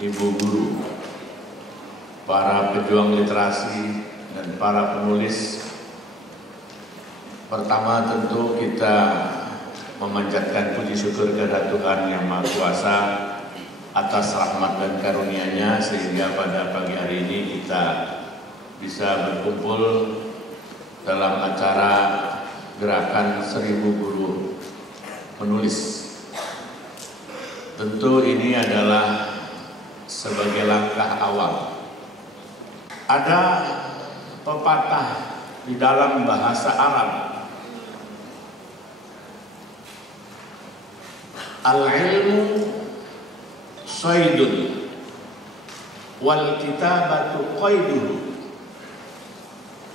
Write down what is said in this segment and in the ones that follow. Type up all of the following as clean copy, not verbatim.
ibu guru, para pejuang literasi, dan para penulis. Pertama tentu kita memanjatkan puji syukur kepada Tuhan Yang Maha Kuasa atas rahmat dan karunia-Nya sehingga pada pagi hari ini kita bisa berkumpul dalam acara gerakan 1000 guru penulis. Tentu ini adalah sebagai langkah awal. Ada pepatah di dalam bahasa Arab, al-ilmu saydun wal kitabatu qayduhu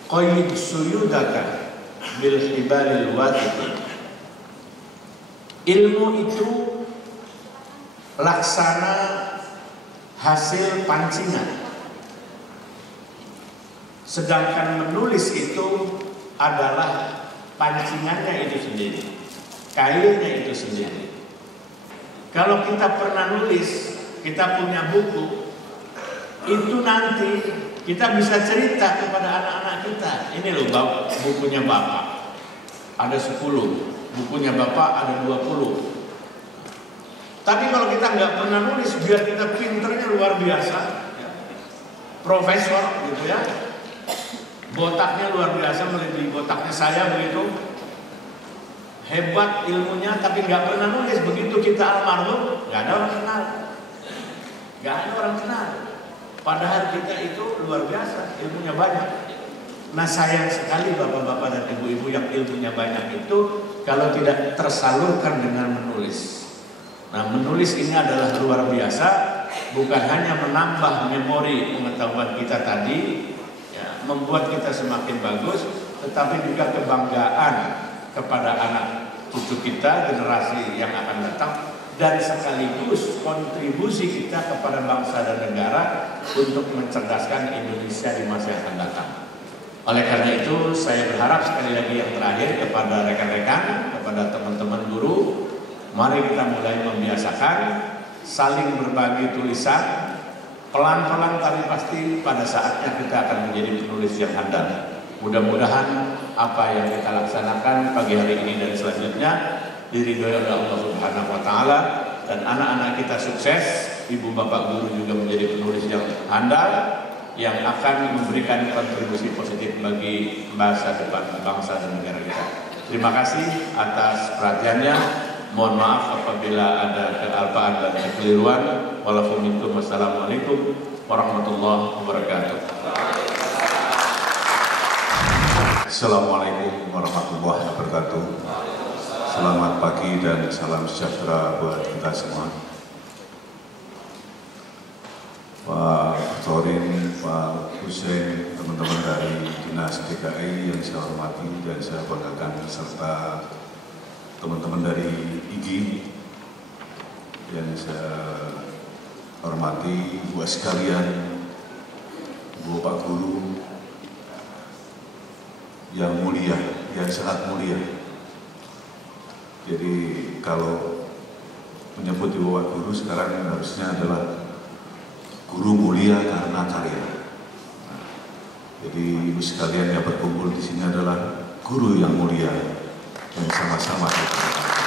qayd suyudaka bil hibalil wathiq. Ilmu itu laksana hasil pancingan, sedangkan menulis itu adalah pancingannya itu sendiri, kailnya itu sendiri. Kalau kita pernah nulis, kita punya buku, itu nanti kita bisa cerita kepada anak-anak kita. Ini loh bukunya Bapak, ada 10, bukunya Bapak ada 20. Tapi kalau kita nggak pernah nulis, biar kita pinternya luar biasa, profesor gitu ya, botaknya luar biasa melebihi botaknya saya begitu. Hebat ilmunya tapi nggak pernah nulis. Begitu kita almarhum, nggak ada orang kenal, nggak ada orang kenal. Padahal kita itu luar biasa, ilmunya banyak. Nah sayang sekali bapak-bapak dan ibu-ibu yang ilmunya banyak itu kalau tidak tersalurkan dengan menulis. Nah menulis ini adalah luar biasa, bukan hanya menambah memori pengetahuan kita tadi, ya, membuat kita semakin bagus, tetapi juga kebanggaan kepada anak cucu kita, generasi yang akan datang, dan sekaligus kontribusi kita kepada bangsa dan negara untuk mencerdaskan Indonesia di masa yang akan datang. Oleh karena itu saya berharap sekali lagi yang terakhir kepada rekan-rekan, kepada teman-teman guru, mari kita mulai membiasakan saling berbagi tulisan. Pelan-pelan tapi pasti pada saatnya kita akan menjadi penulis yang handal. Mudah-mudahan apa yang kita laksanakan pagi hari ini dan selanjutnya diridhoi oleh Allah Subhanahu wa taala, dan anak-anak kita sukses, ibu bapak guru juga menjadi penulis yang handal yang akan memberikan kontribusi positif bagi masa depan bangsa dan negara kita. Terima kasih atas perhatiannya. Mohon maaf apabila ada kealpaan dan kekeliruan. Wassalamualaikum warahmatullahi wabarakatuh. Assalamualaikum warahmatullahi wabarakatuh. Selamat pagi dan salam sejahtera buat kita semua. Pak Torin, Pak Hussein, teman-teman dari Dinas DKI yang saya hormati dan saya banggakan, serta teman-teman dari IGI yang saya hormati, buat sekalian, Bapak Guru yang mulia, yang sangat mulia. Jadi kalau menyebut Bapak Guru sekarang harusnya adalah guru mulia karena karya. Nah, jadi ibu sekalian yang berkumpul di sini adalah guru yang mulia yang sama-sama kita hormati.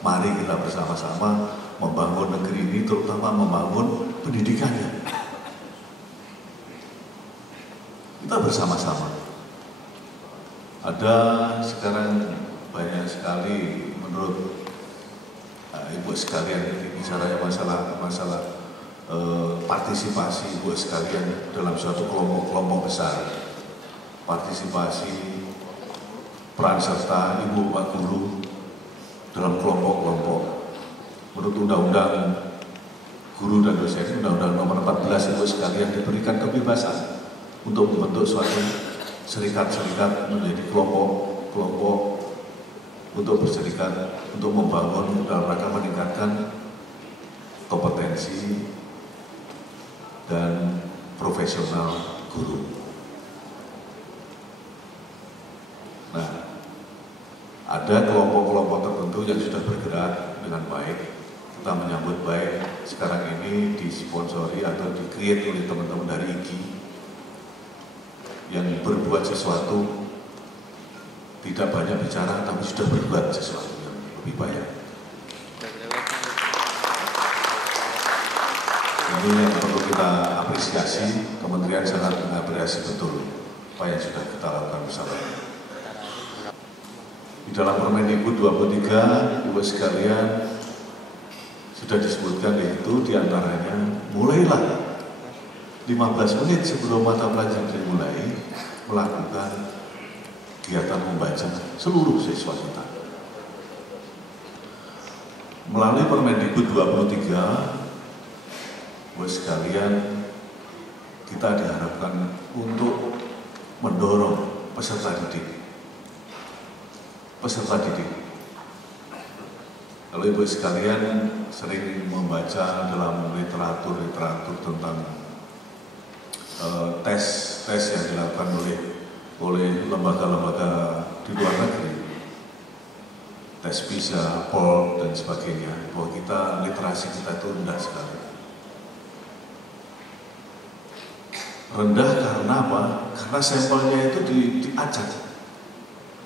Mari kita bersama-sama membangun negeri ini, terutama membangun pendidikannya. Kita bersama-sama. Ada sekarang banyak sekali menurut ibu sekalian ini bicaranya masalah partisipasi ibu sekalian dalam suatu kelompok besar. Partisipasi peran serta ibu bapak guru dalam kelompok-kelompok. Menurut undang-undang guru dan dosen, undang-undang nomor 14 ibu sekalian diberikan kebebasan untuk membentuk suatu serikat-serikat menjadi kelompok-kelompok untuk berserikat, untuk membangun dalam rangka meningkatkan kompetensi dan profesional guru. Nah, ada kelompok-kelompok tertentu yang sudah bergerak dengan baik. Kita menyambut baik sekarang ini disponsori atau di-create oleh teman-teman dari IGI yang berbuat sesuatu, tidak banyak bicara tapi sudah berbuat sesuatu yang lebih banyak. Ini yang perlu kita apresiasi. Kementerian sangat mengapresiasi betul apa yang sudah kita lakukan bersama. Di dalam Permendikbud 23, Ibu sekalian, sudah disebutkan itu diantaranya mulailah 15 menit sebelum mata pelajaran dimulai melakukan kegiatan membaca seluruh siswa kita. Melalui Permendikbud 23, Ibu sekalian, kita diharapkan untuk mendorong peserta didik. Kalau Ibu sekalian sering membaca dalam literatur tentang tes yang dilakukan oleh lembaga-lembaga di luar negeri, tes PISA, POL dan sebagainya, bahwa literasi kita itu rendah sekali. Rendah karena apa? Karena sampelnya itu diacak.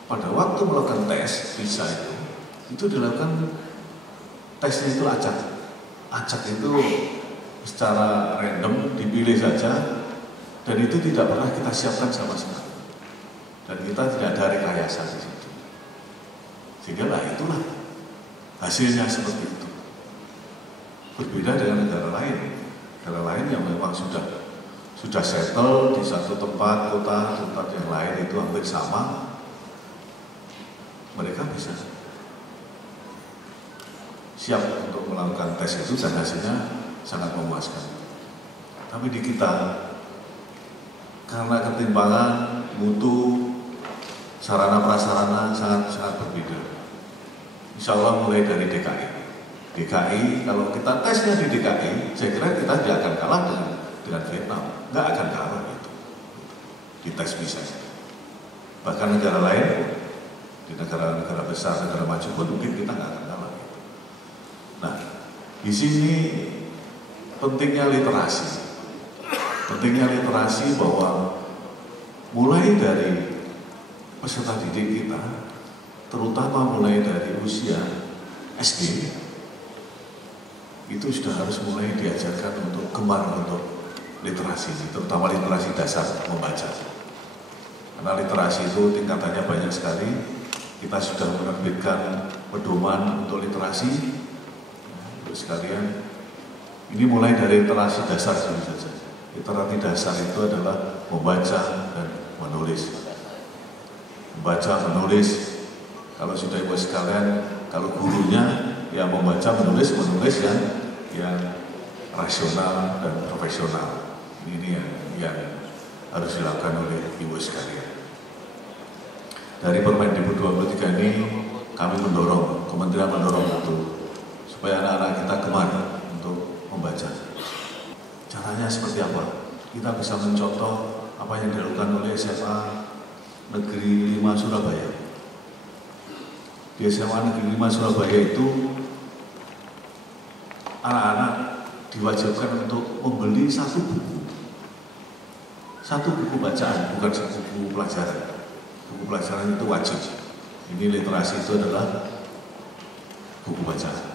Pada waktu melakukan tes PISA itu dilakukan tesnya itu acak. Acak itu secara random dipilih saja, dan itu tidak pernah kita siapkan sama sekali. Dan kita tidak ada rekayasa di situ. Sehingga itulah hasilnya seperti itu. Berbeda dengan negara lain yang memang sudah settle di satu tempat yang lain itu hampir sama. Mereka bisa siap untuk melakukan tes itu dan hasilnya sangat memuaskan. Tapi di kita, karena ketimpangan mutu sarana prasarana sangat berbeda. Insya Allah mulai dari DKI, kalau kita tesnya di DKI, saya kira kita tidak akan kalah dengan Vietnam, nggak akan kalah itu di tes PISA. Bahkan negara lain, di negara besar, negara maju pun mungkin kita nggak akan kalah. Nah, di sini pentingnya literasi bahwa mulai dari peserta didik kita, terutama mulai dari usia SD, itu sudah harus mulai diajarkan untuk gemar untuk literasi, terutama literasi dasar membaca. Karena literasi itu tingkatannya banyak sekali. Kita sudah menerbitkan pedoman untuk literasi. Untuk sekalian, ini mulai dari literasi dasar saja. Literasi dasar itu adalah membaca dan menulis. Membaca, menulis. Kalau sudah Ibu sekalian, kalau gurunya ya membaca, menulis yang rasional dan profesional. Ini yang harus dilakukan oleh Ibu sekalian. Dari Permendikbud 23 ini kami mendorong, Kementerian mendorong betul supaya anak-anak kita gemar untuk membaca. Caranya seperti apa? Kita bisa mencontoh apa yang dilakukan oleh SMA Negeri 5 Surabaya. Di SMA Negeri 5 Surabaya itu anak-anak diwajibkan untuk membeli satu buku bacaan, bukan satu buku pelajaran. Buku pelajaran itu wajib. Ini literasi itu adalah buku bacaan.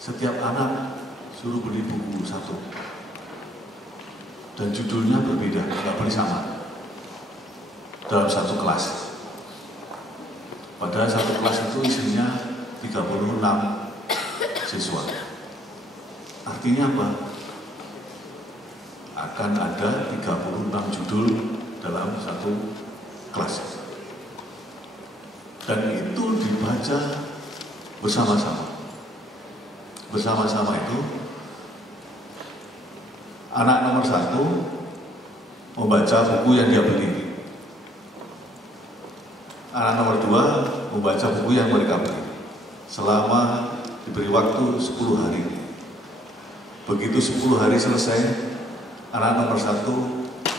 Setiap anak suruh beli buku satu, dan judulnya berbeda, nggak boleh sama dalam satu kelas. Padahal satu kelas itu isinya 36 siswa. Artinya apa? Akan ada 36 judul dalam satu kelas. Dan itu dibaca bersama-sama. Bersama-sama itu anak nomor 1 membaca buku yang dia beli. Anak nomor 2 membaca buku yang mereka beli. Selama diberi waktu 10 hari. Begitu 10 hari selesai, anak nomor 1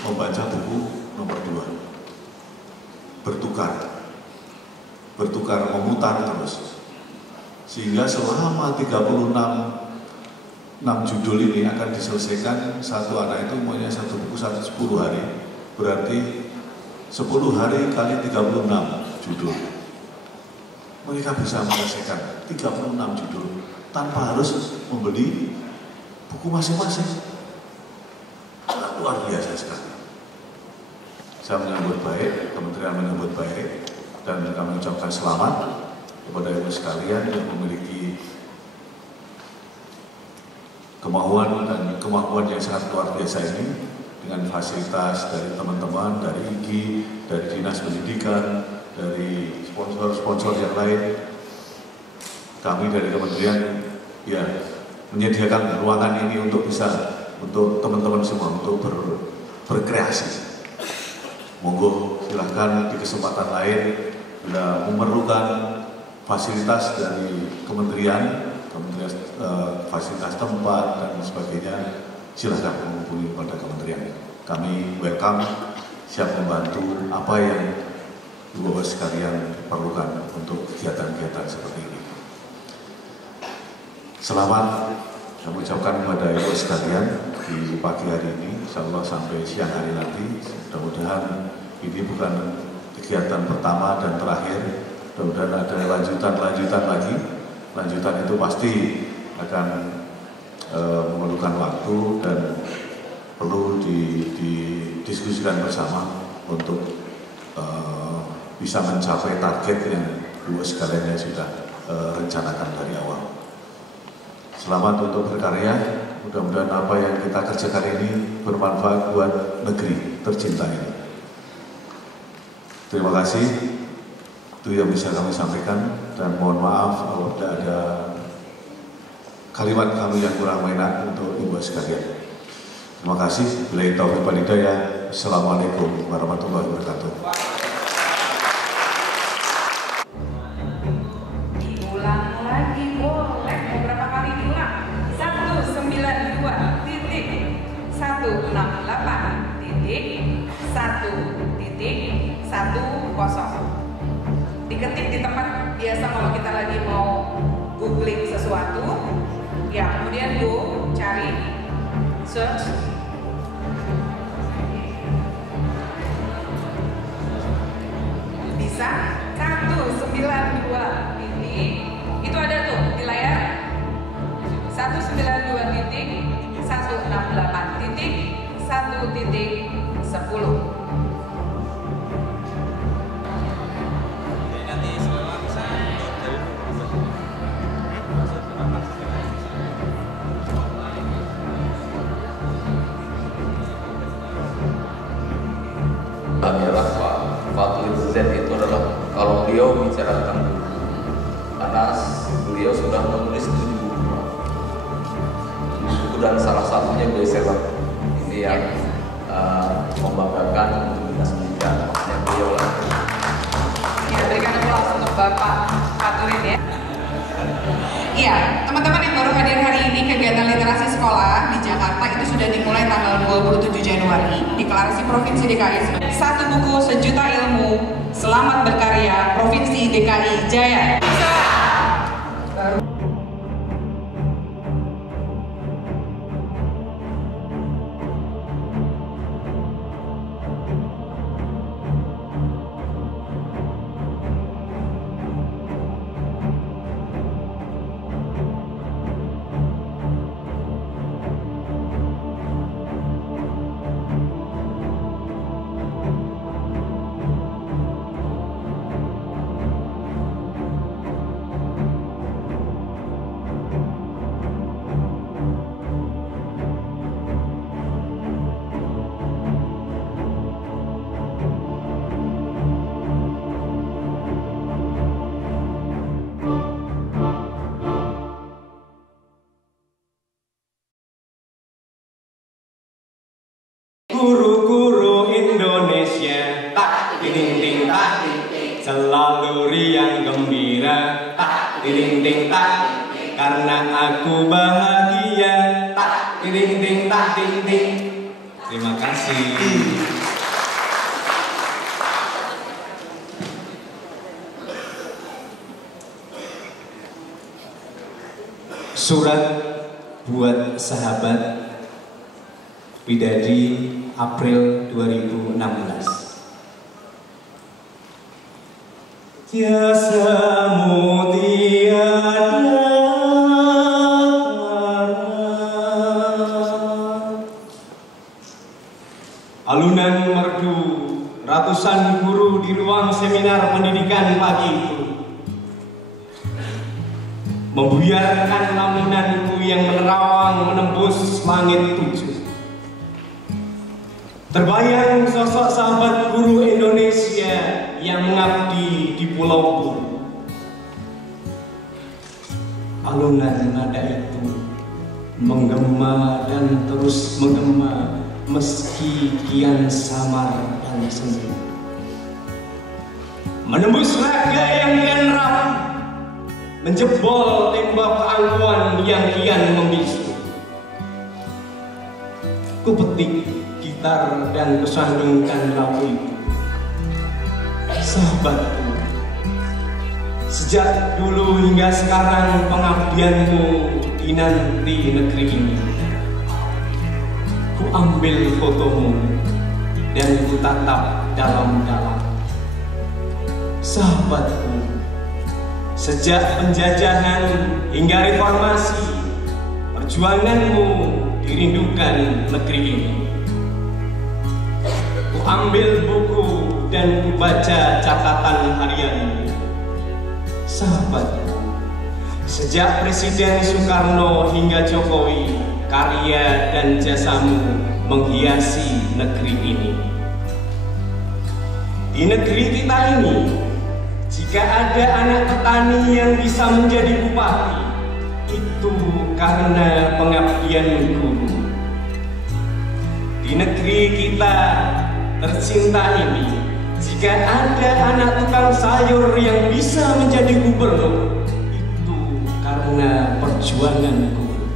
membaca buku nomor 2. Bertukar, memutar terus. Sehingga selama 36 judul ini akan diselesaikan, satu anak itu maunya satu buku 10 hari, berarti 10 hari kali 36 judul. Mereka bisa menyelesaikan 36 judul tanpa harus membeli buku masing-masing. Luar biasa sekali. Saya menyambut baik, kementerian menyambut baik, dan kami ucapkan selamat kepada ibu sekalian yang memiliki kemauan dan kemampuan yang sangat luar biasa ini, dengan fasilitas dari teman-teman, dari IGI, dari Dinas Pendidikan, dari sponsor-sponsor yang lain. Kami dari kementerian ya menyediakan ruangan ini untuk teman-teman semua untuk berkreasi. Monggo silahkan di kesempatan lain bila memerlukan fasilitas dari kementerian, fasilitas tempat dan sebagainya, silahkan menghubungi pada kementerian. Kami welcome, siap membantu apa yang Bapak sekalian perlukan untuk kegiatan-kegiatan seperti ini. Selamat kami ucapkan kepada ibu sekalian di pagi hari ini, insya Allah sampai siang hari nanti. Mudah-mudahan ini bukan kegiatan pertama dan terakhir, mudah-mudahan ada lanjutan lagi. Lanjutan itu pasti akan memerlukan waktu dan perlu didiskusikan bersama untuk bisa mencapai target yang ibu sekalian yang sudah rencanakan dari awal. Selamat untuk berkarya, mudah-mudahan apa yang kita kerjakan ini bermanfaat buat negeri tercinta ini. Terima kasih, itu yang bisa kami sampaikan, dan mohon maaf kalau tidak ada kalimat kami yang kurang enak untuk ibu sekalian. Terima kasih, billahi taufiq wal hidayah. Assalamualaikum warahmatullahi wabarakatuh. Diketik di tempat biasa kalau kita lagi mau googling sesuatu, ya kemudian go cari search bisa 192 titik, itu ada tuh di layar 192 titik 168 titik 1 titik 10. Kami rasa Fatul Z itu adalah kalau beliau bicara tentang guru, karena beliau sudah menulis 7 buku, dan salah satunya bestseller ini yang membanggakan untuk dinas pendidikan yang beliau lakukan. Ya, berikan aplaus untuk Bapak Faturin ya. Iya, teman-teman yang baru hadir hari ini, kegiatan literasi sekolah di Jakarta itu sudah dimulai tanggal 27 Januari. Deklarasi Provinsi DKI, 1 buku sejuta ilmu, selamat berkarya, Provinsi DKI Jaya. Baru. Guru-guru Indonesia, tak ding ding tak, selalu riang gembira, tak ding ding tak, karena aku bahagia, tak ding ding tak ding ding. Terima kasih. Surat buat sahabat, Widadi, April 2016. Jasamu tiada alunan merdu ratusan guru di ruang seminar pendidikan pagi itu membiarkan lamunanku yang menerawang menembus langit tujuh. Terbayang sosok sahabat guru Indonesia yang mengabdi di Pulau Buru. Alunan nada itu menggema dan terus menggema meski kian samar dan semu. Menembus raga yang kian rapuh, menjebol tembok keangkuhan yang kian membisu. Ku petik gitar dan kusandungkan lagu itu. Sahabatku, sejak dulu hingga sekarang pengabdianmu dinanti negeri ini. Ku ambil fotomu dan ku tatap dalam-dalam. Sahabatku, sejak penjajahan hingga reformasi, perjuanganmu dirindukan negeri ini. Ku ambil buku dan ku baca catatan harianmu. Sahabatku, sejak Presiden Soekarno hingga Jokowi, karya dan jasamu menghiasi negeri ini. Di negeri kita ini, jika ada anak petani yang bisa menjadi bupati, itu karena pengabdian guru. Di negeri kita tercinta ini, jika ada anak tukang sayur yang bisa menjadi gubernur, itu karena perjuangan guru.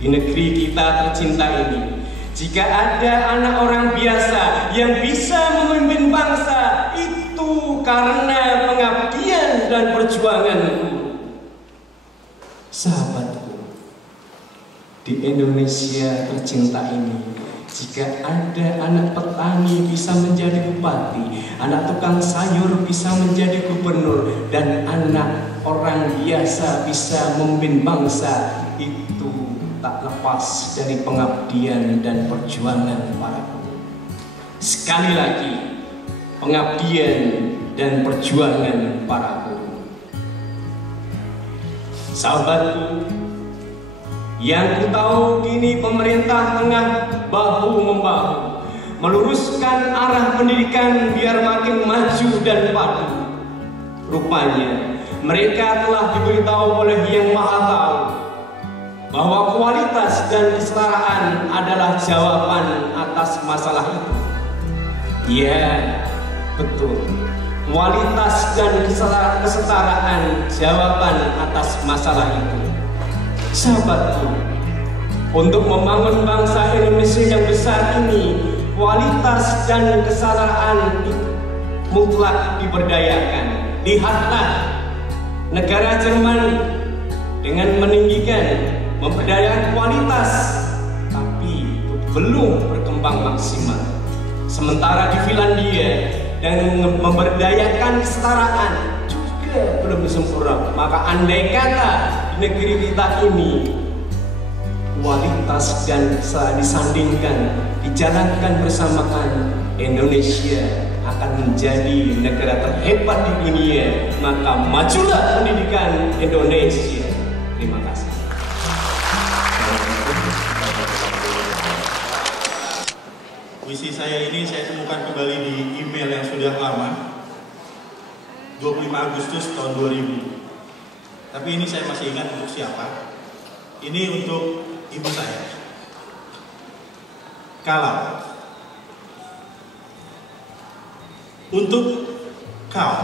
Di negeri kita tercinta ini, jika ada anak orang biasa yang bisa memimpin bangsa, itu karena pengabdian dan perjuangan guru. Sahabatku, di Indonesia tercinta ini, jika ada anak petani bisa menjadi bupati, anak tukang sayur bisa menjadi gubernur, dan anak orang biasa bisa memimpin bangsa, itu tak lepas dari pengabdian dan perjuangan para guru. Sekali lagi, pengabdian dan perjuangan para guru. Sahabatku, yang ku tahu kini pemerintah tengah bahu-membahu meluruskan arah pendidikan biar makin maju dan padu. Rupanya mereka telah diberitahu oleh Yang Maha Tahu bahwa kualitas dan kesetaraan adalah jawaban atas masalah itu. Ya, betul. Kualitas dan kesetaraan jawaban atas masalah itu. Sahabatku, untuk membangun bangsa Indonesia yang besar ini, kualitas dan kesetaraan mutlak diberdayakan. Lihatlah negara Jerman dengan meninggikan, memberdayakan kualitas, tapi belum berkembang maksimal. Sementara di Finlandia dengan memberdayakan kesetaraan juga belum sempurna. Maka andai kata negeri kita ini kualitas dan disandingkan, dijalankan bersamaan, Indonesia akan menjadi negara terhebat di dunia. Maka majulah pendidikan Indonesia. Terima kasih. Puisi saya ini saya temukan kembali di email yang sudah lama, 25 Agustus tahun 2000. Tapi ini saya masih ingat untuk siapa. Ini untuk ibu saya. Kalau untuk kau,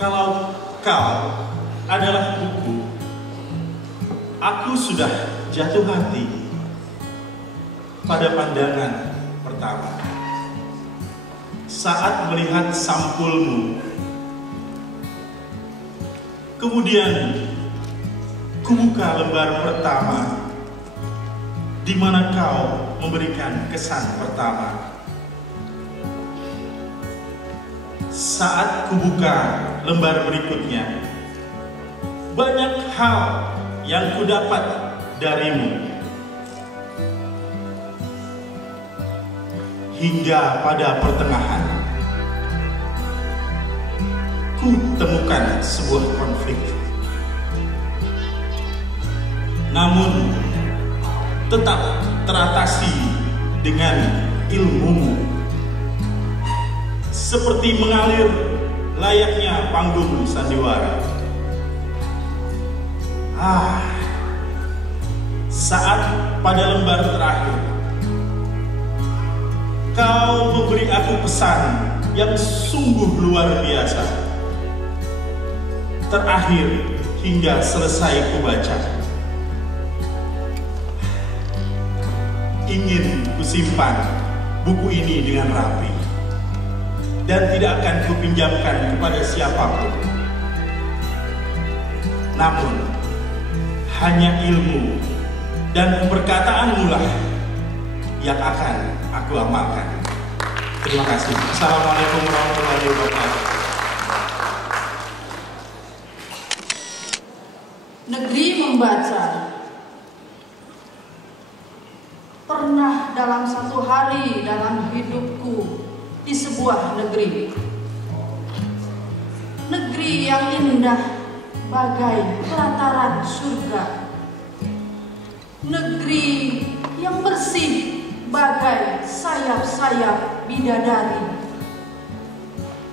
kalau kau adalah buku, aku sudah jatuh hati pada pandangan pertama. Saat melihat sampulmu, Kemudian kubuka lembar pertama, di mana kau memberikan kesan pertama. Saat kubuka lembar berikutnya, banyak hal yang kudapat darimu. Hingga pada pertengahan, ku temukan sebuah konflik. Namun tetap teratasi dengan ilmumu, seperti mengalir layaknya panggung sandiwara. Saat pada lembar terakhir, kau memberi aku pesan yang sungguh luar biasa. Terakhir hingga selesai kubaca, ingin kusimpan buku ini dengan rapi dan tidak akan kupinjamkan kepada siapapun. Namun hanya ilmu dan perkataanmu lah yang akan aku amalkan. Terima kasih. Assalamualaikum warahmatullahi wabarakatuh. Negeri membaca. Pernah dalam satu hari dalam hidupku di sebuah negeri. Negeri yang indah bagai pelataran surga. Negeri yang bersih bagai sayap-sayap bidadari.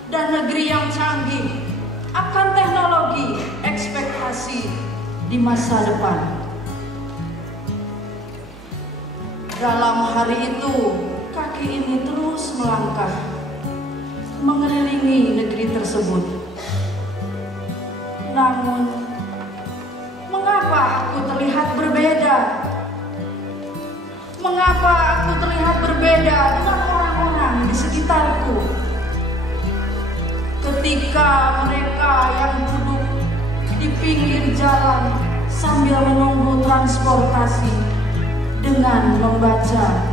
Dan negeri yang canggih akan teknologi ekspektasi di masa depan. Dalam hari itu, kaki ini terus melangkah, mengelilingi negeri tersebut. Namun, mengapa aku terlihat berbeda? Mengapa aku terlihat berbeda dengan orang-orang di sekitarku? Ketika mereka yang duduk di pinggir jalan sambil menunggu transportasi dengan membaca.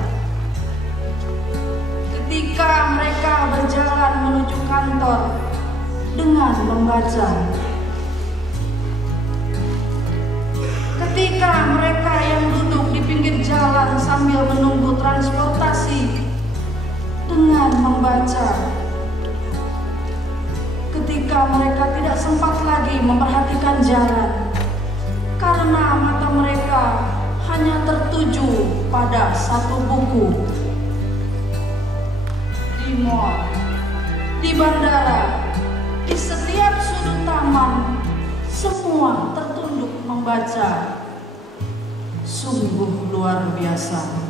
Ketika mereka berjalan menuju kantor dengan membaca. Ketika mereka yang duduk di pinggir jalan sambil menunggu transportasi dengan membaca. Ketika mereka tidak sempat lagi memperhatikan jalan karena mata mereka hanya tertuju pada satu buku. Di mall, di bandara, di setiap sudut taman, semua tertunduk membaca. Sungguh luar biasa.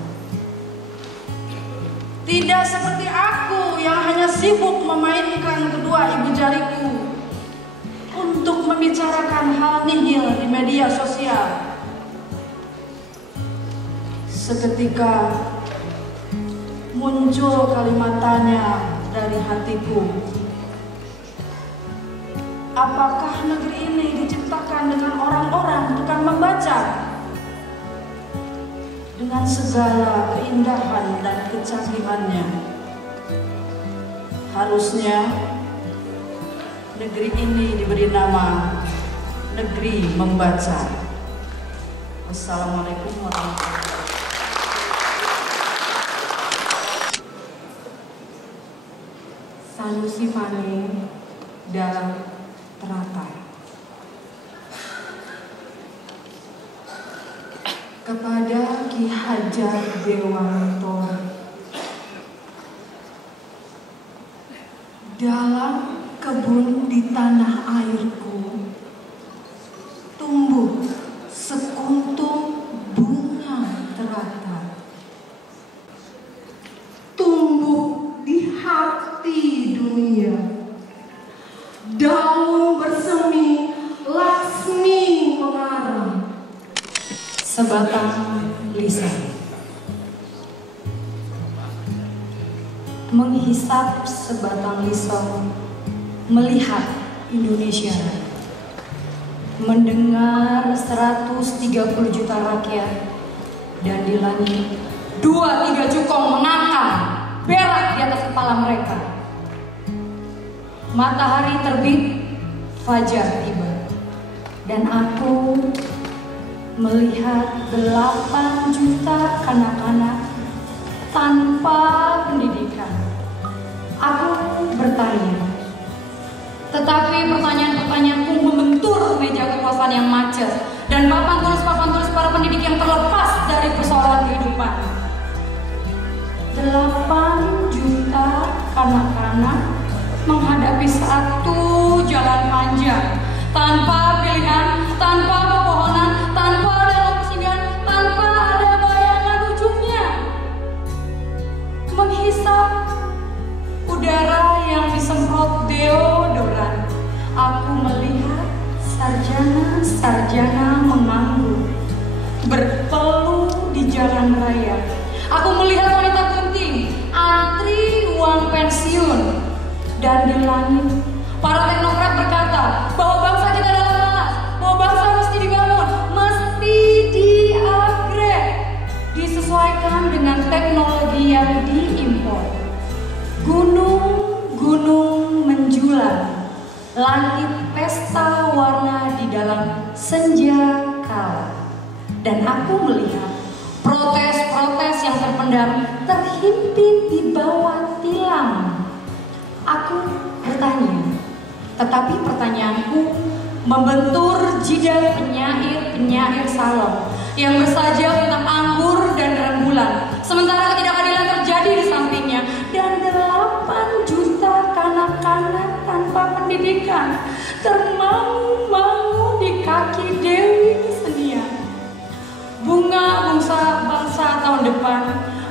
Tidak seperti aku yang hanya sibuk memainkan kedua ibu jariku untuk membicarakan hal nihil di media sosial. Seketika muncul kalimat tanya dari hatiku. Apakah negeri ini diciptakan dengan orang-orang tukang membaca? Dengan segala keindahan dan kecanggihannya. Harusnya negeri ini diberi nama negeri membaca. Wassalamualaikum warahmatullahi wabarakatuh. Sanusi Mane dalam teratai. Kepada Ki Hajar Dewanto, dalam kebun di tanah airku tumbuh sekuntum bunga teratai. Tumbuh di hati dunia, daun bersemi, lasmi mengarang. Sebatang lisan menghisap sebatang lisan, melihat Indonesia. mendengar 130 juta rakyat, dan di langit 2-3 cukong mengangkat berak di atas kepala mereka. Matahari terbit, fajar tiba, dan aku melihat 8 juta kanak-kanak tanpa pendidikan. Aku bertanya, tetapi pertanyaan-pertanyaanku membentur meja kekuasaan yang macet dan papan tulis para pendidik yang terlepas dari persoalan kehidupan. 8 juta kanak-kanak menghadapi satu jalan panjang, tanpa pilihan, tanpa pepohonan, tanpa ada oksigen, tanpa ada bayangan ujungnya. Menghisap udara yang disemprot deodoran, aku melihat sarjana-sarjana menganggur, berpeluh di jalan raya. Aku melihat wanita gunting, antri uang pensiun, dan di langit para teknokrat berkata bahwa bangsa kita adalah malas, bahwa bangsa mesti dibangun, mesti di-upgrade, disesuaikan dengan teknologi yang diimpor. Gunung-gunung menjulang, langit pesta warna di dalam senja kala. Dan aku melihat protes-protes yang terpendam terhimpit di bawah tilam. Aku bertanya, tetapi pertanyaanku membentur jidat penyair-penyair salon yang bersaja tentang anggur dan rembulan, sementara ketidakadilan terjadi di sampingnya, dan 8 juta kanak-kanak tanpa pendidikan termangu-mangu di kaki Dewi Kesenian. Bunga bangsa tahun depan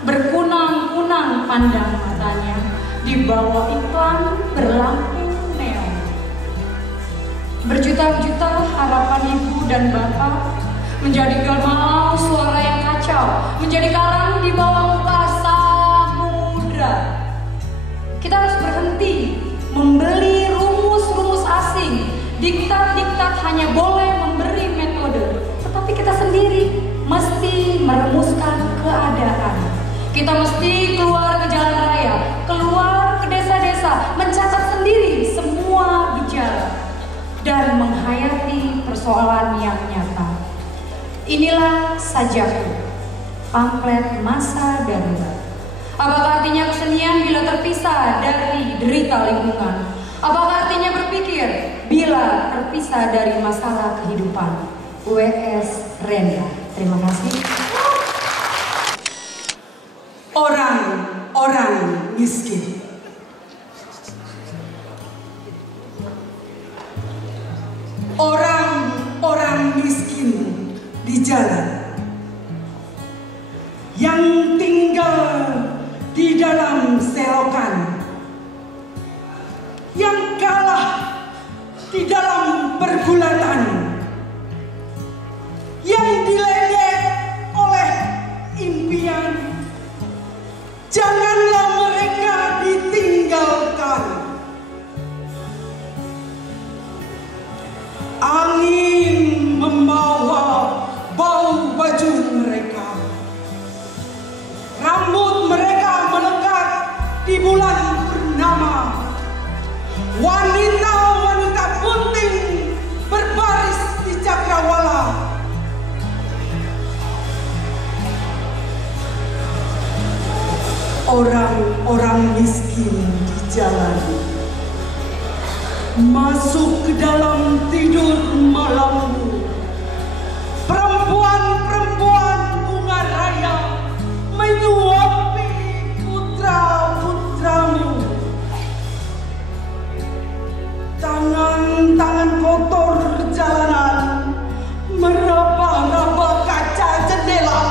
berkunang-kunang pandang matanya di bawah iklan berlampu neon. Berjuta-juta harapan ibu dan bapak menjadi gamalau suara yang kacau, menjadi karang di bawah muka samudra. Kita harus berhenti membeli rumus-rumus asing. Diktat-diktat hanya boleh memberi metode, tetapi kita sendiri mesti merumuskan keadaan. Kita mesti keluar ke jalan raya, keluar ke desa-desa, mencatat sendiri semua gejala, dan menghayati persoalan yang nyata. Inilah Sajaku, pamflet masa darurat. Apakah artinya kesenian bila terpisah dari derita lingkungan? Apakah artinya berpikir bila terpisah dari masalah kehidupan? W.S. Renda. Terima kasih. Orang-orang miskin. Orang-orang miskin di jalan yang tinggal di dalam selokan, yang kalah di dalam pergulatan, yang diledek oleh impian. Janganlah mereka ditinggalkan. Angin membawa bau baju mereka, rambut mereka melekat di bulan purnama. Wanita-wanita bunting berbaris di cakrawala. Orang-orang miskin di jalan masuk ke dalam tidur malammu. Perempuan-perempuan bunga raya menyuapi putra-putramu. Tangan-tangan kotor jalanan meraba-raba kaca jendela.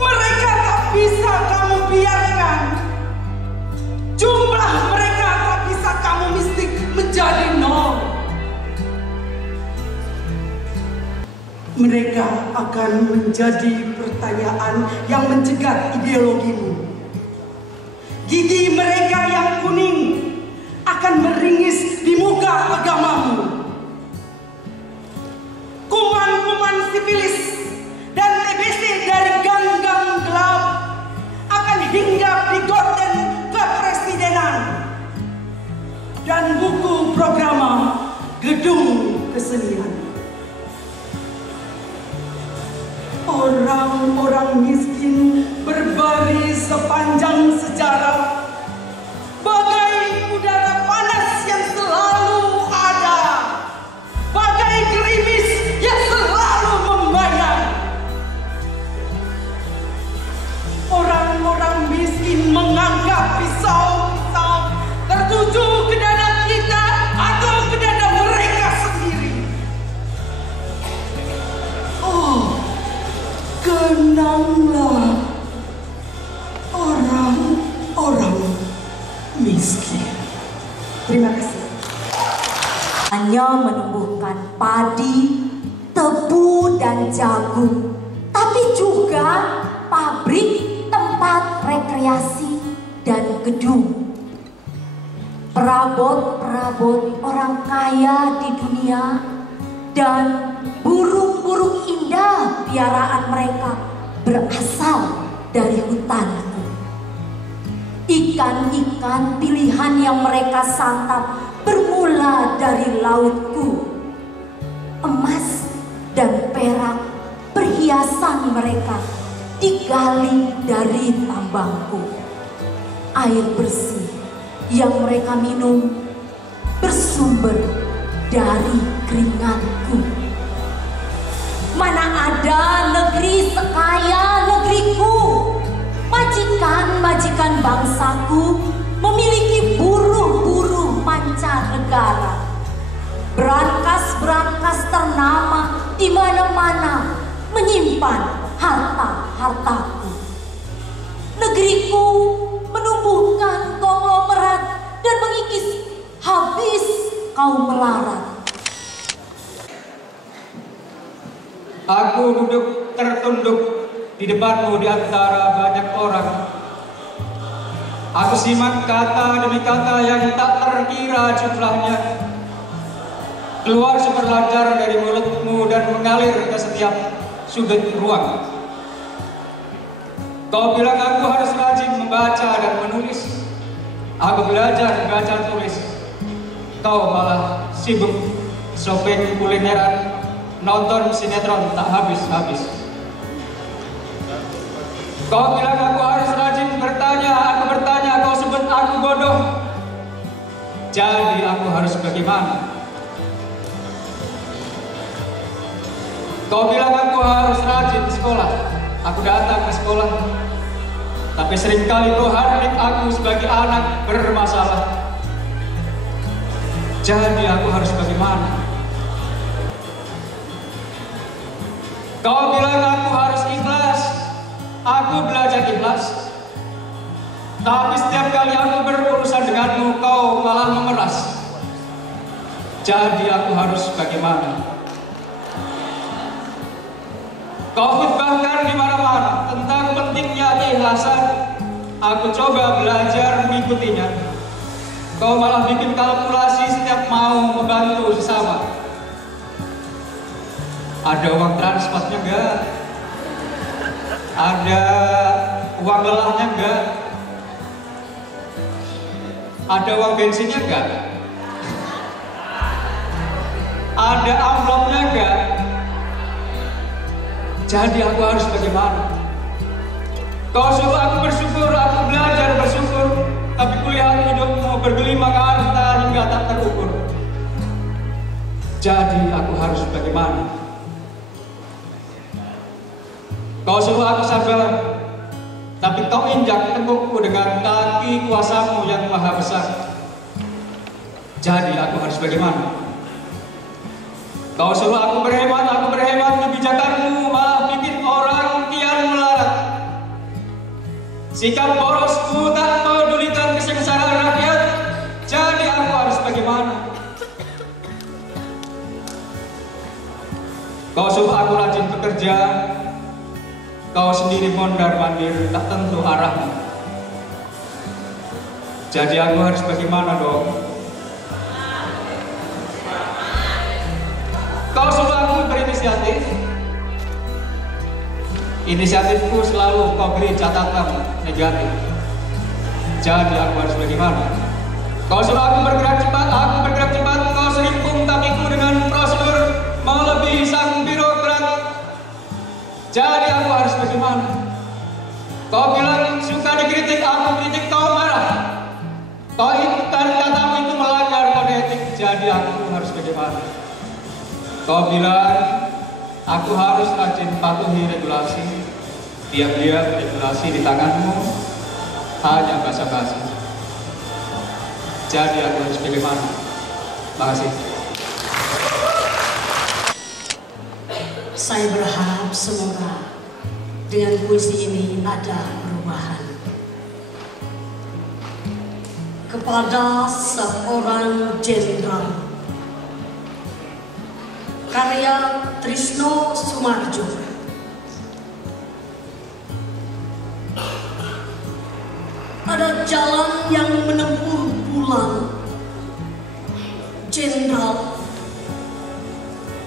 Mereka tak bisa kamu biarkan. Jumlah mereka tak bisa kamu mistik menjadi nol. Mereka akan menjadi pertanyaan yang mencegat ideologimu. Gigi mereka yang kuning akan meringis di muka agamamu. sifilis dan TBC dari gang-gang gelap akan hinggap di gorden kepresidenan dan buku programa gedung kesenian. Orang-orang miskin berbaris sepanjang sejarah, bagai udara panas yang selalu ada, bagai gerimis yang selalu membayang. Orang-orang miskin menganggap pisau-pisau tertuju ke dada kita atau ke dada mereka sendiri. Oh, kenanglah orang-orang miskin. Terima kasih. Hanya menumbuhkan padi, tebu, dan jagung, tapi juga pabrik, tempat rekreasi, dan gedung. Perabot-perabot orang kaya di dunia dan burung-burung indah piaraan mereka berasal dari hutanku. Ikan-ikan pilihan yang mereka santap bermula dari lautku. Emas dan perak perhiasan mereka digali dari tambangku. Air bersih yang mereka minum bersumber dari keringatku. Mana ada negeri sekaya negeriku. Majikan-majikan bangsaku memiliki buruh-buruh mancanegara. Berangkas-berangkas ternama di mana-mana menyimpan harta-hartaku. Negeriku menumbuhkan konglomerat dan mengikis habis kaum melarat. Aku duduk tertunduk di depanmu di antara banyak orang. Aku simak kata demi kata yang tak terkira jumlahnya keluar super lancar dari mulutmu dan mengalir ke setiap sudut ruang. Kau bilang aku harus rajin membaca dan menulis. Aku belajar baca tulis. Kau malah sibuk shopping kulineran, nonton sinetron tak habis-habis. Kau bilang aku harus rajin bertanya, kau sebut aku bodoh. Jadi aku harus bagaimana? Kau bilang aku harus rajin sekolah. Aku datang ke sekolah, tapi seringkali kau hardik aku sebagai anak bermasalah. Jadi aku harus bagaimana? Kau bilang aku harus ikhlas. Aku belajar ikhlas. Tapi setiap kali aku berurusan denganmu, kau malah memeras. Jadi aku harus bagaimana? Kau khutbahkan di mana-mana tentang pentingnya keikhlasan. Aku coba belajar mengikutinya. Kau malah bikin kalkulasi setiap mau membantu sesama. Ada uang transportnya enggak? Ada uang lelahnya enggak? Ada uang bensinnya enggak? Ada amplopnya enggak? Jadi aku harus bagaimana? Kau suruh aku bersyukur, aku belajar bersyukur, tapi kulihat hidupmu bergelimang harta hingga tak terukur. Jadi aku harus bagaimana? Kau suruh aku sabar, tapi kau injak tengkukku dengan kaki kuasamu yang maha besar. Jadi aku harus bagaimana? Kau suruh aku berhemat, kebijakanmu malah bikin orang kian melarat. Sikap borosku tak pedulikan kesengsaraan rakyat. Jadi aku harus bagaimana? Kau suruh aku rajin bekerja, kau sendiri mondar-mandir tak tentu arahnya. Jadi aku harus bagaimana dong? Kau suruh aku berinisiatif, Inisiatifku selalu kau beri catatan negatif. Jadi aku harus bagaimana? Kau suruh aku bergerak cepat, aku bergerak cepat. Kau serimpung kakiku dengan prosedur melebihi sang birokrat. Jadi aku harus bagaimana? Kau bilang suka dikritik, aku kritik, kau marah. Kau katamu itu melanggar kode etik. Jadi aku harus bagaimana? Kau bilang aku harus rajin patuhi regulasi. Diam-diam regulasi di tanganmu hanya basa-basi. Jadi aku harus bagaimana? Makasih. Saya berharap semoga dengan puisi ini ada perubahan. Kepada seorang jenderal, karya Trisno Sumarjo. Ada jalan yang menempuh pulang, jenderal.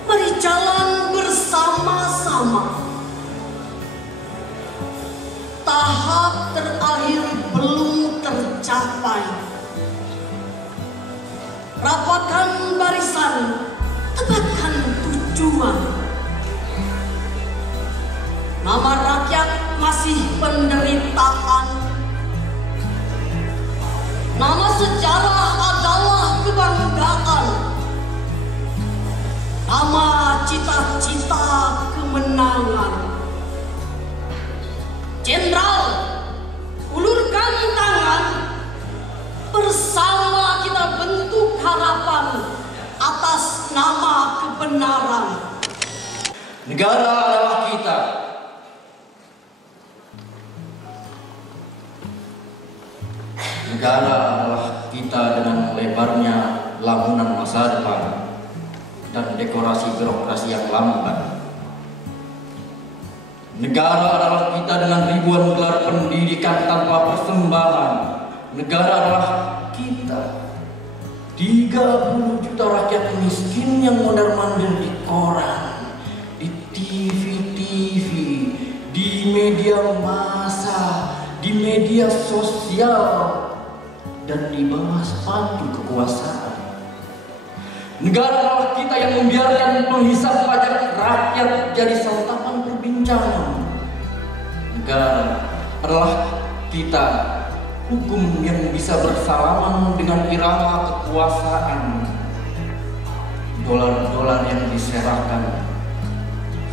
Mari jalan bersama-sama. Tahap terakhir belum tercapai. Rapatkan barisan, tegakkan tujuan. Nama rakyat masih penderitaan. Nama sejarah adalah kebanggaan. Nama cita-cita kemenangan. Jenderal, ulurkan tangan. Bersama kita bentuk harapan atas nama kebenaran. Negara adalah kita. Negara adalah kita dengan lebarnya lamunan masa depan dan dekorasi birokrasi yang lambat. Negara adalah kita dengan ribuan gelar pendidikan tanpa persembahan. Negara adalah kita, 30 juta rakyat miskin yang mondar-mandir di koran, di TV, di media massa, di media sosial, dan di bawah sepatu kekuasaan. Negara adalah kita yang membiarkan penghisap pajak rakyat jadi santapan perbincangan. Negara adalah kita, hukum yang bisa bersalaman dengan irama kekuasaan. Dolar-dolar yang diserahkan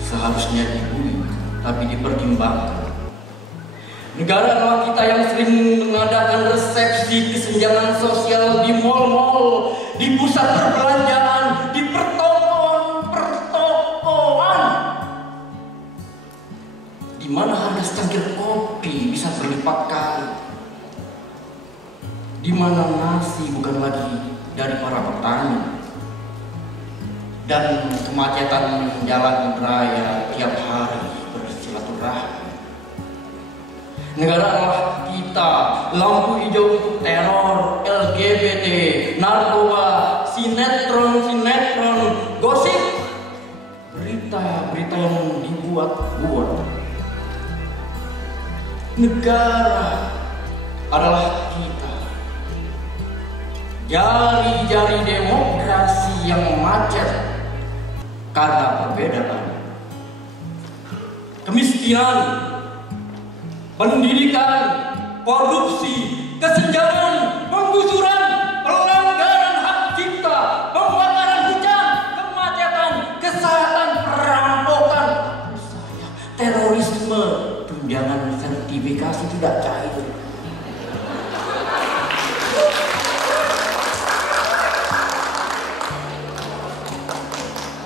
seharusnya dibui, tapi dipertimbangkan. Negara adalah kita yang sering mengadakan resepsi kesenjangan sosial di mal-mal, di pusat perbelanjaan, di pertokoan, di mana harga secangkir kopi bisa berlipat kali, di mana nasi bukan lagi dari para petani, dan kemacetan jalan raya tiap hari bersilaturahmi. Negara adalah kita, lampu hijau untuk teror, LGBT, narkoba, sinetron, gosip, berita yang dibuat-buat. Negara adalah kita, jari-jari demokrasi yang macet karena perbedaan, kemiskinan, pendidikan, korupsi, kesenjangan, penggusuran, pelanggaran hak cipta, pembakaran hutan, kemacetan, kesehatan, perampokan, terorisme, tunjangan sertifikasi tidak cair.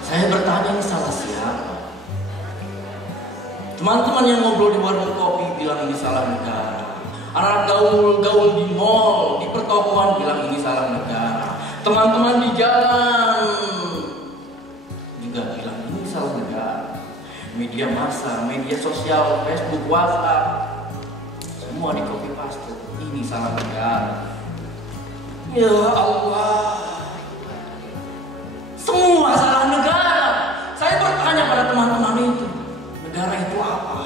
Saya bertanya, ini salah siapa? Teman-teman yang ngobrol di warung kopi bilang ini salah negara. Anak gaul-gaul di mall, di pertokoan bilang ini salah negara. Teman-teman di jalan juga bilang ini salah negara. Media massa, media sosial, Facebook, WhatsApp, semua di copy paste. Ini salah negara. Ya Allah, semua salah negara. Saya bertanya pada teman-teman itu, negara itu apa?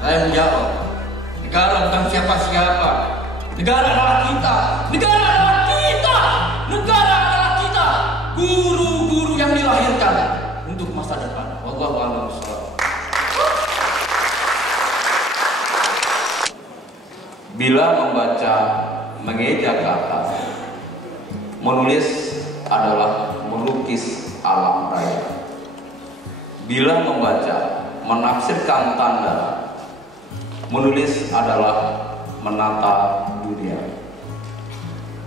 Saya menjawab, negara bukan siapa-siapa. Negara adalah kita. Negara adalah kita. Negara adalah kita. Guru-guru yang dilahirkan untuk masa depan. Wallahu a'lam bishawab. Bila membaca, mengeja kata, menulis adalah melukis alam raya. Bila membaca, menafsirkan tanda, menulis adalah menata dunia.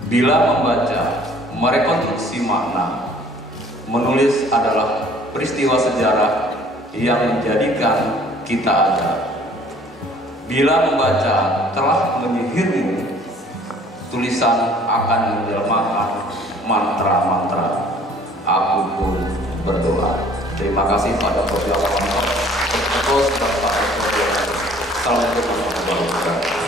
Bila membaca, merekonstruksi makna, menulis adalah peristiwa sejarah yang menjadikan kita ada. Bila membaca telah menyihirmu, tulisan akan menjelmakan mantra-mantra. Aku pun berdoa. Terima kasih pada program mantap. Terus Bapak program. Assalamualaikum warahmatullahi wabarakatuh.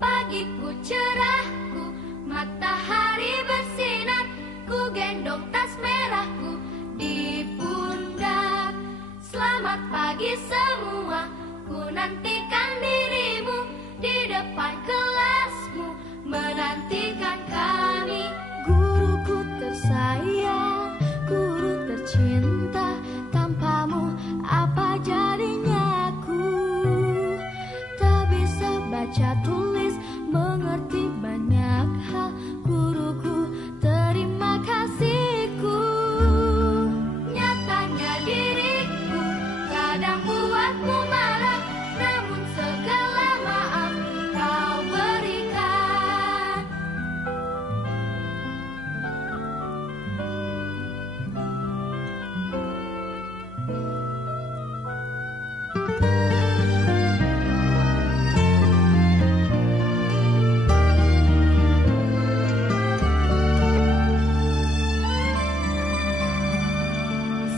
Pagiku cerahku, matahari bersinar, ku gendong tas merahku di pundak. Selamat pagi semua, ku nantikan dirimu di depan kelasmu, menantikan kami. Guruku tersayang, guru tercinta, tanpamu apa jadinya aku? Tak bisa baca tulis, mengerti banyak hal, guruku terima kasihku. Nyatanya diriku kadang buatmu marah, namun segala maaf kau berikan.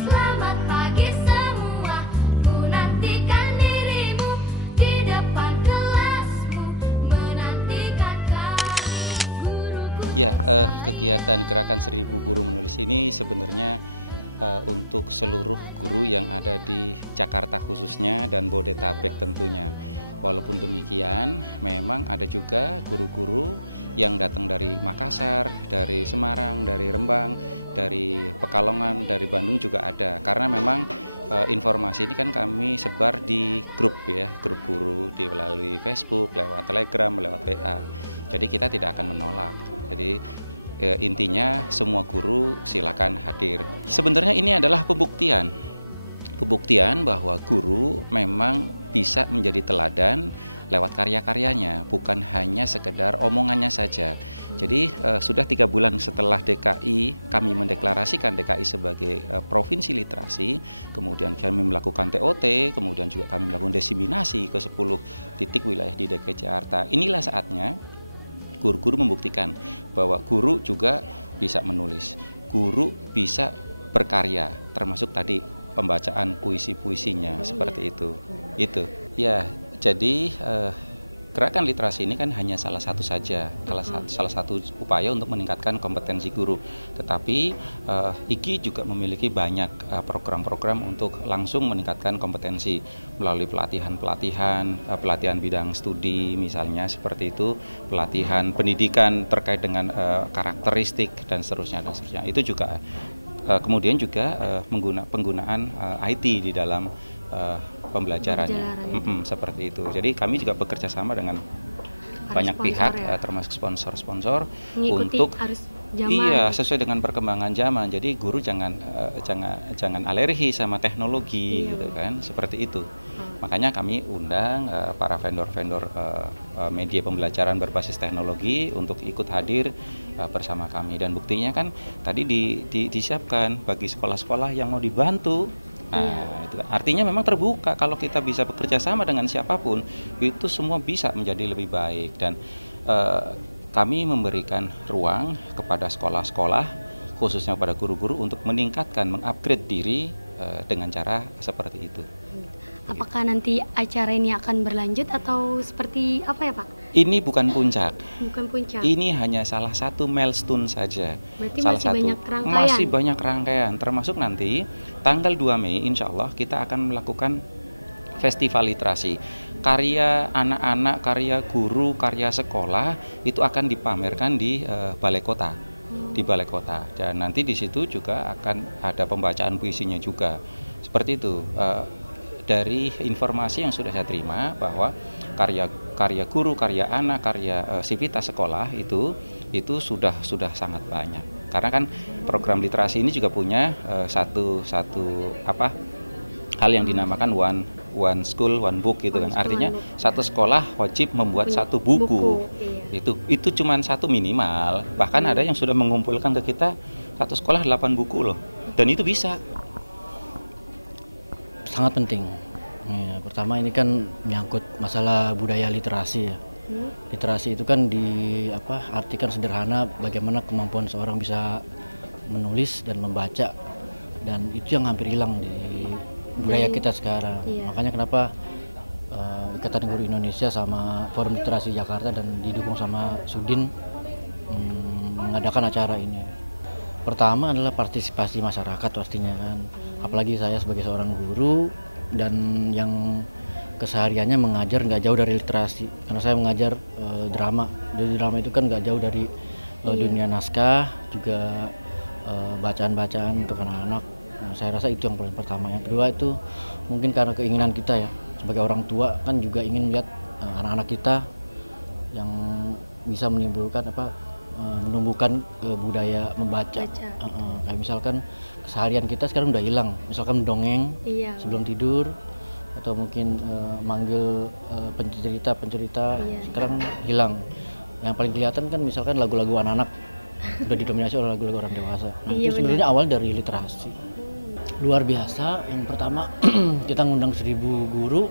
Selamat pagi semua, ku nantikan dirimu di depan kelasmu, menantikan kami. Guruku. Ya, kegiatan Gerakan 1000 Guru Menulis ini sebenarnya untuk seluruh guru yang ada di Jakarta khususnya dan Bodetabek tentunya. Walaupun demikian, memang ada juga guru-guru yang datang dari Makassar, dari Semarang, dari Rembang, dari Pekalongan, dari Bandung juga ada. Karena memang informasi ini kan kami sebar di grup ya, grup guru di melalui Facebook, lewat Telegram, lewat WA. Jadi kita tidak akan menolak. Jadi intinya semua guru silakan hadir. Sebenarnya ini adalah pembuktian bahwa guru memang bisa menjadi teladan lewat karya-karyanya, bukan hanya sekedar omongannya saja. Jadi sudah 3 bulan setelah DKI, kami mendeklarasikan DKI sebagai provinsi literasi, kemudian kami melakukan TOT, kemudian juga kami melakukan diseminasi ke 10 titik wilayah di DKI Jakarta. Inilah saatnya guru-guru membuktikan bahwa guru juga bisa menulis, guru bisa berkarya, termasuk tadi pembacaan puisi-puisinya seperti itu. Itu. Ya, jadi gerakan literasi ini kan hanya salah satu saja, salah satu upaya untuk meningkatkan kompetensi guru. Tetapi IGI juga memiliki banyak program-program untuk langsung meningkatkan kompetensi melalui pelatihan bidang studi misalnya seperti itu, pelatihan pendidikan terkait dengan karakteristik dan seterusnya. Itu juga kemudian juga penggunaan IT di dalam pembelajarannya seperti itu. Jadi kami juga bekerja sama dengan banyak pihak ya? Termasuk sponsor-sponsor untuk sesuai dengan perkembangan zaman. Jadi guru jangan alergi sama teknologi gitu kan, seperti itu. Makanya kami undang para vendor-vendor media pembelajaran berbasis teknologi untuk ikut hadir bersama kami, dan buktinya kan tadi disiapkan bagi sekolah-sekolah yang mau dibantu. Nah, itu artinya memang terbuka, kalau kita bisa bekerja sama dengan siapapun, itu semua bisa menjadi lebih baik. Dan kami memberikan ruang kepada sekolah-sekolah, khususnya kepada guru-guru untuk meningkatkan, mengupgrade diri dengan cara seperti itu. Apakah nanti acara ini akan berlanjut atau seperti apa ya Pak? Ini bukan puncak. Bukan puncak. Ini hanya salah satu milestone saja. Berarti salah masih satu. banyak rangkaian. Masih banyak rangkaian. Termasuk nanti tanggal 2 Mei insya Allah kita akan melakukan festival literasi. Karya anak-anak, karya guru, karya sekolah itu akan dipamerkan di Balai Kota. Di Balai Kota. Dan nanti di situ juga akan ada pembacaan puisinya juga. Seperti itu. Dari informasi yang sudah saya terima bahwa karya guru, karya anak, karya sivitas sekolah itu sudah sangat banyak. Karena kan program literasi ini juga punya satu hal yang dinamakan one school one book gitu kan. Artinya satu sekolah wajib membuat satu buku. Itu cuma satu minimal. Bahkan ada yang sudah mengumpulkan ke kita satu sekolah 8 buku loh. Dan itu bisa. Sangat penting. Ya, pertama ini kan menyangkut masalah budaya literasi ya. Literasi itu kan artikan sederhana bagaimana kemampuan seorang bisa menulis dan membaca, dan itu yang hampir hilang di budaya kita sekarang. Makanya kenapa Ikatan Guru Indonesia sama Forum Literasi Jakarta dan didukung sama Sudin mengadakan acara ini. Pertama adalah partisipasi masyarakat pastinya kan. Apalagi saya sebagai seorang guru dan yang kesehariannya mengajar nggak jauh dari literasi. Karena saya mengajar drama. Jadi drama itu kan nggak jauh dari dunia naskah, juga bacaan-bacaan untuk anak-anak. Nah, saya rasa itu yang paling pertama. Yang kedua itu mungkin karena keinginan kita ya. Sebagai orang tua kan juga ingin melihat anak-anak kita yang bisa menimbulkan menumbuhkan budaya membaca. Kayak misalkan keseharian kita sekarang udah hilang, misalkan mendongeng sebelum tidur atau mungkin manggil pencerita sekarang hilang. Yang paling kelihatan kan misalkan lagu-lagu anak-anak udah didominasi oleh lagu-lagu orang dewasa. Nah, itu sebenarnya awal dari literasi. Luar biasa. Yang pertama kita ngundang 1000 guru,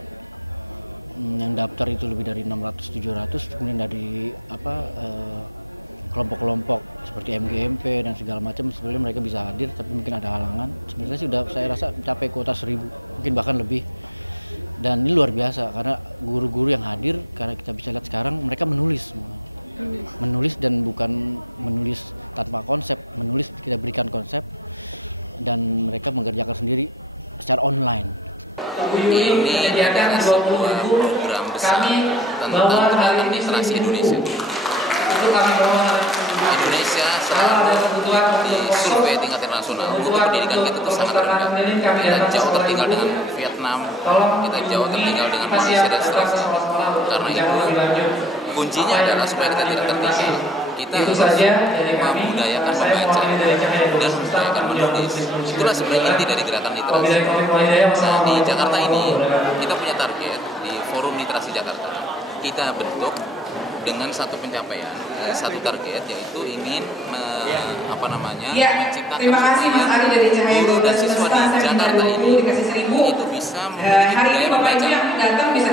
yang daftar itu lebih dari 600-700, kemudian dari kelompok-kelompok seperti MGMP dan segala macam. Sebenarnya mereka bisa hadir, tapi mungkin ada halangan. Sebenarnya sudah saya rasa mencapai kuota 1000, mungkin bahkan lebih. Dan ini luar biasa karena guru-guru yang hadir, karena kita bisa lihat sekarang mereka menulis semua. Menulis dan bukan menulis tanpa konsep, menulis kita berikan konsep dan mereka mengerjakan sendiri secara online. Ini adalah sebuah program besar tentang gerakan literasi Indonesia. Indonesia selalu di survei tingkat internasional mutu pendidikan kita itu sangat rendah. Kita jauh tertinggal dengan Vietnam, kita jauh tertinggal dengan Malaysia dan seterusnya. Karena itu kuncinya adalah supaya kita tidak tertinggal. Kita harus membudayakan membaca dan membudayakan menulis. Itulah sebenarnya inti dari gerakan literasi. Nah, di Jakarta ini kita punya target di Forum Literasi Jakarta. Kita bentuk dengan satu pencapaian, satu target, yaitu ingin menciptakan terima kasih Mas Ari dari Cahaya guru dan siswa di Jakarta ini itu bisa memiliki budaya membaca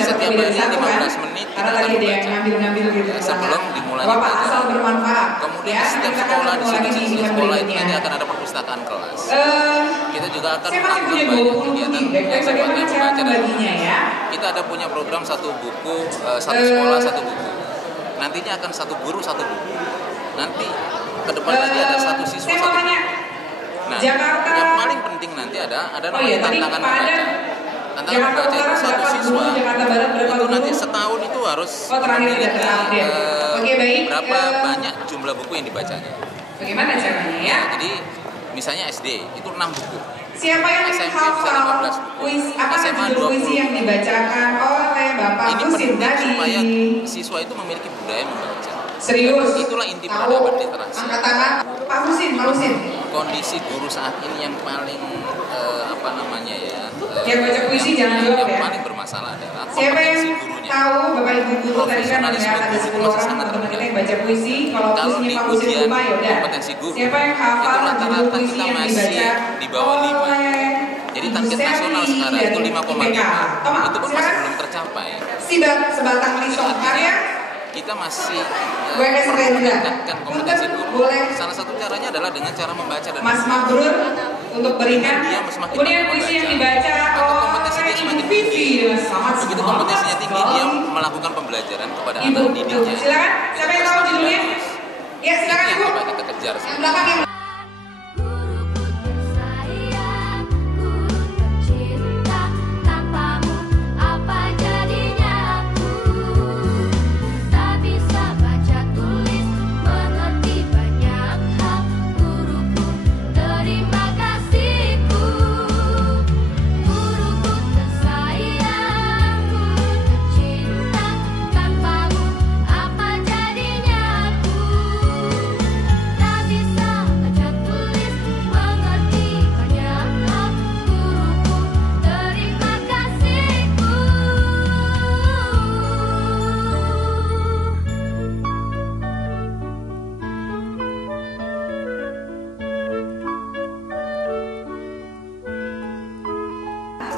setiap hari 15 menit kita akan membaca sebelum dimulai asal bermanfaat. Kemudian setiap sekolah di sisi sekolah itu nanti akan ada perpustakaan kelas. Kita juga akan melakukan banyak kegiatan yang sifatnya membaca dan menulis. Kita ada punya program satu buku, satu sekolah satu buku. Nantinya akan satu guru satu buku. Nanti ke depan lagi ada satu siswa satu buku. Nah, yang paling penting nanti ada tantangan membaca. Tantangan membaca itu satu siswa itu nanti setahun itu harus memiliki berapa banyak jumlah buku yang dibacanya. Bagaimana caranya ya? Jadi misalnya SD itu 6 buku. Siapa yang hafal puisi yang dibacakan oleh Bapak Husin tadi? Supaya siswa itu memiliki budaya membaca. Serius? Itulah inti peradaban literasi. Angkat tangan, Pak Husin. Kondisi guru saat ini yang paling yang baca puisi jangan jawab ya. Yang paling bermasalah adalah siapa yang tahu Bapak Ibu guru tadi kan ada 10 orang teman-teman kita yang baca puisi. Kalau puisinya Pak Husin lupa ya udah. Siapa yang hafal judul puisi yang dibaca di bawah 5. Jadi target nasional sekarang itu 5,5. Itu pun masih belum tercapai. Sebatang lisong karya kita masih meningkatkan kompetensi guru. Salah satu caranya adalah dengan cara membaca dan Mas Mabrur untuk berikan. Kemudian puisi yang dibaca oleh Ibu Vivi dengan sangat begitu kompetisinya tinggi, dia melakukan pembelajaran kepada Ibu. anak didiknya. Silakan, siapa yang tahu judulnya? Ya, silakan Ibu. Kita kejar. Yang belakang yang Cinta tanpamu apa jadinya aku. Tak bisa baca tulis mengerti banyak hal. Guruku terima kasihku. Guruku tersayang, guru cinta tanpamu apa jadinya aku. Tak bisa baca tulis mengerti banyak hal. Guruku terima kasihku.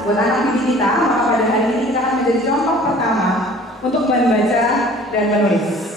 buat anak didik kita, maka pada hari ini kita akan menjadi contoh pertama untuk membaca dan menulis.